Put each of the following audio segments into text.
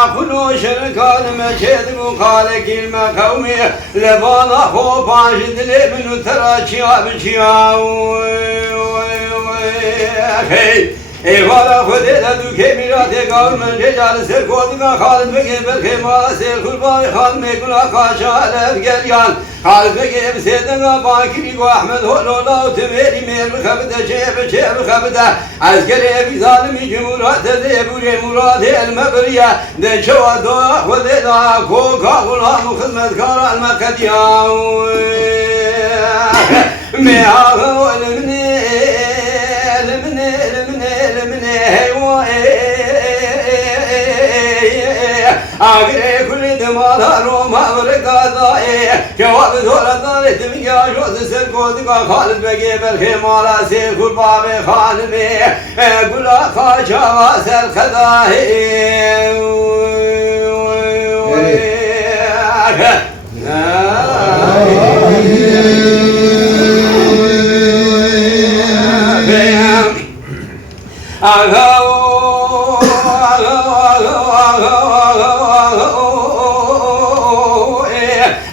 ما كل شركان مجد مخالك المقومي لبانا خوب عجد لابن تراشيا بشيا ایوارا خودت دو که میراته کار من جال سر کودی خالد بگه بلکه ما سر خلبای خال میکنه خاشا لفگریان خالد بگه بسیدنا باکری و احمد هلولا و تمیری میر بخبده چه بخبده از گره بی ظالمی جمهورات زیبوری مراد المبریه ده شوا دو خودت کوکا غلام خدمتکار المقدیان میاغو المنی آگره کلی دماغ روما برکاتای جواب دولتان تمیگا شد سر کودی کا خالد بگی بلکه مالا سر کل باب خانمی گلا خاشا سر خدای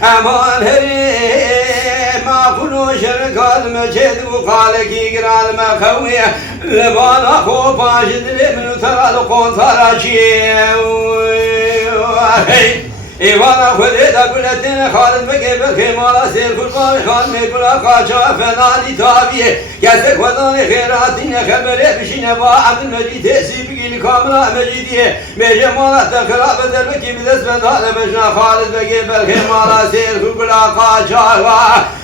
امان هری ما كل شركات مجد وخالقي قرال ما خوي لبانا خوب عجد لمن ترى لقون تراشي ایوانا خودت اقولتین خالد بگه بلکه مالا سیر کلبان خان میکلا قاچا فنالی تابیه کسی خودان خیراتین خبره بشینه با عبدالمجید سی بگیل کاملا مجیدیه میجه مالا تخراب در بکی بدست بدانه بشنا خالد بگه بلکه مالا سیر کلبلا قاچا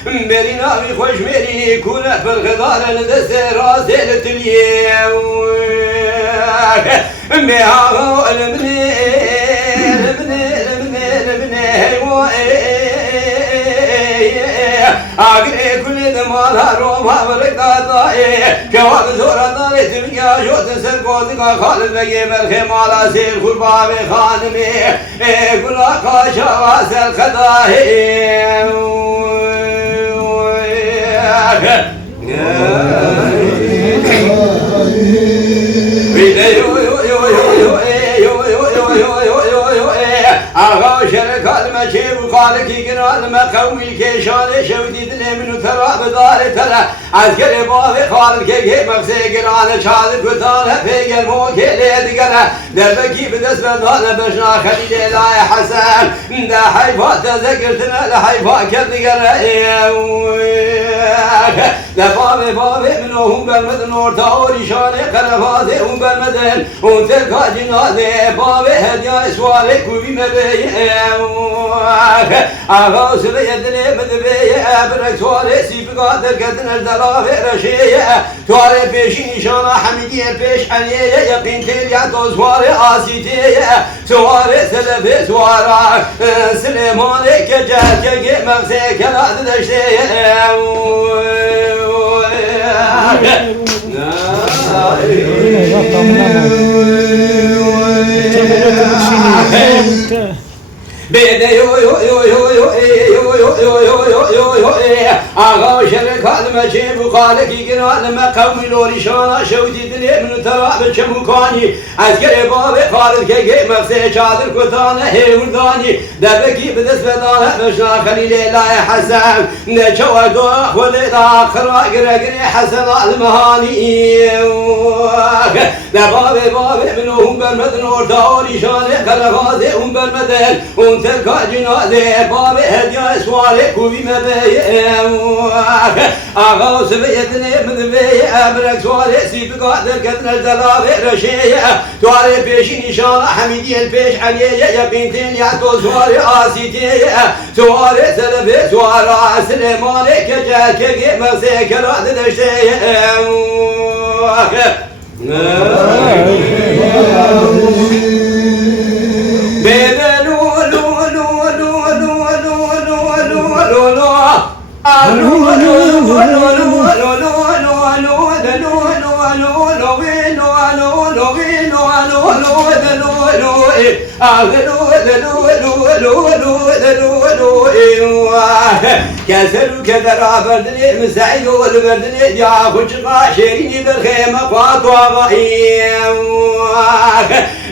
بری ناوی خوش میری کونه برخدار ندست رازه لتلیه میها علمنی آگره کلی دمال روم ها برکاتای جواب زورتان تمیگا شد سر کودی کا خالد بگی بلکه مالا سیر کل باب خانمی گلا خاشا سر خدای آغا شرکات مچه و خالقی گرال مقومی کشان شودی دل منو ترا بدار ترا از گره باب خالق که مقصه گرال چاد کتان پیگر موکل دیگره در بکی بدست بدان بشنا خلیل الای حسن ده حیفات ذکرتنا لحیفا کردگره ده باب منو هم برمدن ارتا و ریشان قرفات هم برمدن اون ترکا جناده باب هدیان سوال کوبی مبه آغا سبه دل مدبه برک سوال سیب قادر کردن از دلاف رشیه توار پیش نشان حمیدی پیش علیه یقین تیلیت و سوار آسیتیه سوار سلف سوار سلیمان که جد که مغزه کلاد دشته بده آغا شرکات مچه بخالقی گرال مقومی لوریشانا شودی دلی منو ترا بچه مکانی از گره باب خالد که مقصه چادر کتانه هیوردانی دبکی بدست بدانه بشنا خلیل الای حسن نچو دو خلد آخرا گره حسن المهانی باب منو هم برمدن ارتا و ریشانه قلقاده هم برمدن اون ترکا جناده باب هدیان سواره کوبی مبه آغا سبیتنه مدبه برک سواره سیب قادر کدن الدلاوه رشیه تواره پیشی نشان حمیدی الپیش علیه یقین تیلیت و سواره آسیتیه سواره سلفه سواره سلیمانه که جد که مغزه کراد دشته كسروا كذرا بردني مسعي والبردني يا خشقا شيريني بالخيمة فاطوة غايم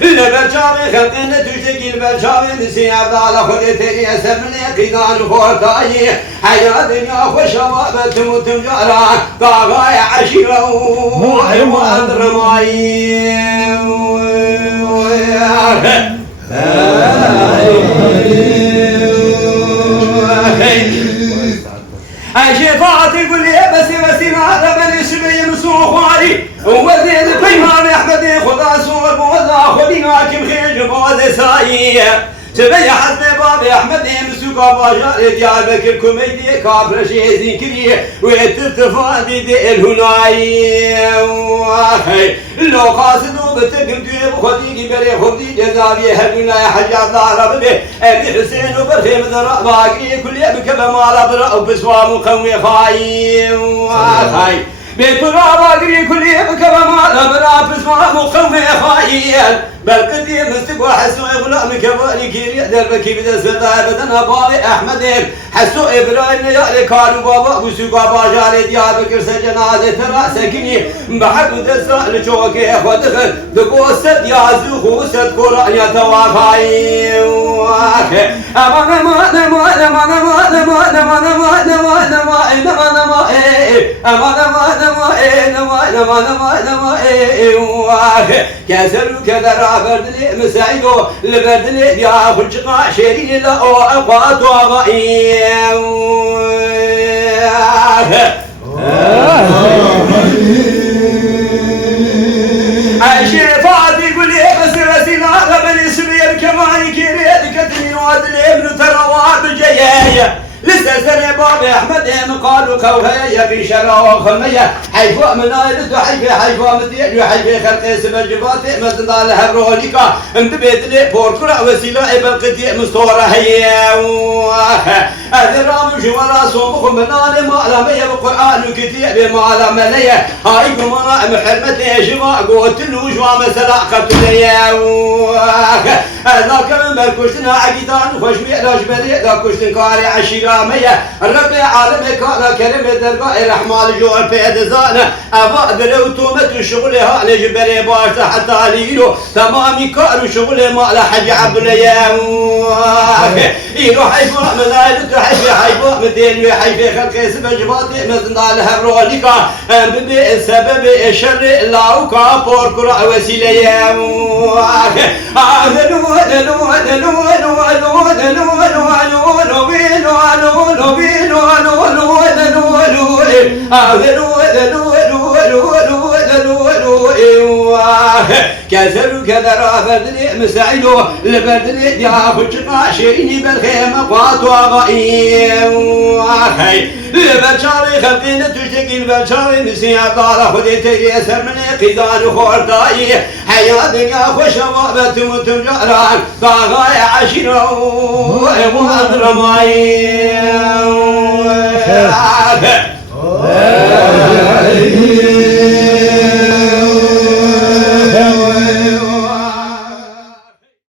لبرشام خلقنا تجد البشر سياب على خدتي سمني قيدان فورتاي حياة دنيا وشباب تموت جارا طاغاي عشيرة وأدر ماي شفاعتي يقول لي بس ما بني سبي مسوخاري وذي القيمان احمد خدا صور بوذا خدينا كم خير بوذا ساي سبي حسن باب احمد مسوق باجار ديار بكر كوميدي كابر شيزين كري وتتفادي دي الهناي لو قاصدوا بتقم دوي خديجي بري خدي جزابي هلنا يا حجاج دار به ابي حسين وبرخيم ذرا باقي كل يوم كما مال برا وبسوا مقوي خاي بيتنا باقي كل يوم كما مال برا بسوا مقوي خاي بل قديم مستقوى حسو غلام كباري كيري دربكي بدا سدا بدنا بابي احمد حسو ابراهيم يا كانوا بابا وسوقا باجار ديار بكر سجنازه ترى سكني بحب دسا لشوكي خدخ دقوس يازو خوست قران يا تواخاي امان ما ما ما ما ما ما ما كسر كذا بردلي مساعدو لبردلي يا خلشقا شيرين لا أوقات وغائي شفاعت يقول لي بس لا بني سبيل كمان كيريد كتنين وادلي ابن ترواب بجيايا لسه سنة باب أحمد قالوا كوهية في شرع وخمية حيفاء منايلد حيفاء مدين وحيفاء خلق اسم الجبات مثل لها برونيكا انتبهت لي بوركرة وسيلة بالقدية مستورة هي الرام جوالا صومكم منال معلمية بالقرآن وكتيب معلمية هاي كمانا محرمتي جوا قوت الوجوة مسلا قتلية ذاك من بالكشتنا عقيدان وخشمي راجبلي ذاك كشتن كاري عشيرة مية الرب عالم كان كريم درباء الرحمن جوع بيدزان أبا درو تومت شغلها لجبري بارت حتى ليلو تمامي كارو شغل ما لحج عبد الله يروح حيفا من عيلته حيفا مدين وحيفا خلق اسم جباتي مثل لها برونيكا ببي السبب الشر لاوكا بوركرا وسيلة كسر كذا بردني مساعدو لبردني يا خشقا شيريني بالخيمة قاتوا غائم لبشاري خلقين تشتكي البشاري نسيا طال خديتي يسر من قيدان خورتاي حياة يا خشوابة متجاران طاغاي عشيرة وأضرماي Hey